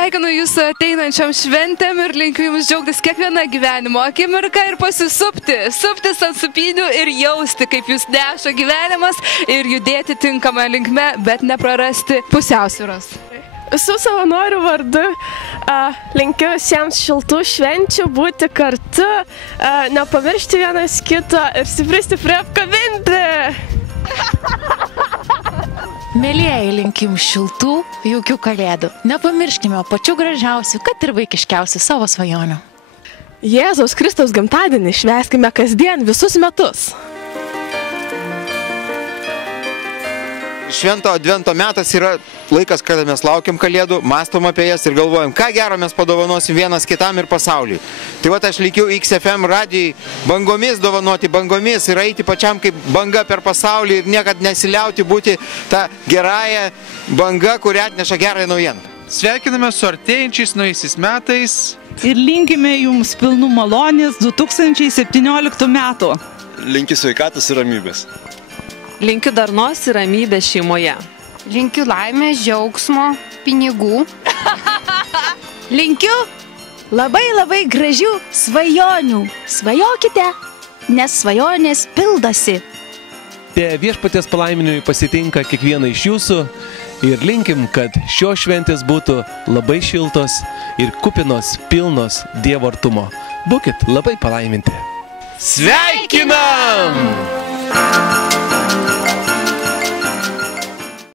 sveikinu Jūsų ateinančiam šventėm ir linkiu Jums džiaugtis kiekvieną gyvenimo akimirką ir suptis ant supynių ir jausti, kaip Jūs neša gyvenimas ir judėti tinkamą linkme, bet neprarasti pusiausvyros. Visų savanorių vardu linkiu visiems šiltų švenčių, būti kartu, nepamiršti vienas kito ir stipriai apkabinti. Mėlieji, linkim šiltų, jaukių kalėdų. Nepamirškime pačių gražiausių, kad ir vaikiškiausių savo svajonių. Jėzaus Kristaus gimtadienį švęskime kasdien visus metus. Švento advento metas yra laikas, kada mes laukiam kalėdų, mąstom apie jas ir galvojam, ką gero mes padovanosim vienas kitam ir pasauliui. Tai vat aš linkiu XFM radijai bangomis dovanoti, bangomis ir eiti pačiam kaip banga per pasaulį ir niekad nesiliauti būti tą gerąją banga, kuri atneša gerąją naujieną. Sveikiname su artėjančiais naujaisiais metais. Ir linkime Jums pilnų malonės 2017 metų. Linkiu sveikatos ir ramybės. Linkiu darnos ir ramybės šeimoje. Linkiu laimės, džiaugsmo, pinigų. Linkiu labai gražių svajonių. Svajokite, nes svajonės pildosi. Te viešpaties palaiminimai pasitinka kiekvieną iš jūsų ir linkim, kad šios šventės būtų labai šiltos ir kupinos, pilnos Dievo artumo. Būkit labai palaiminti. Sveikinam!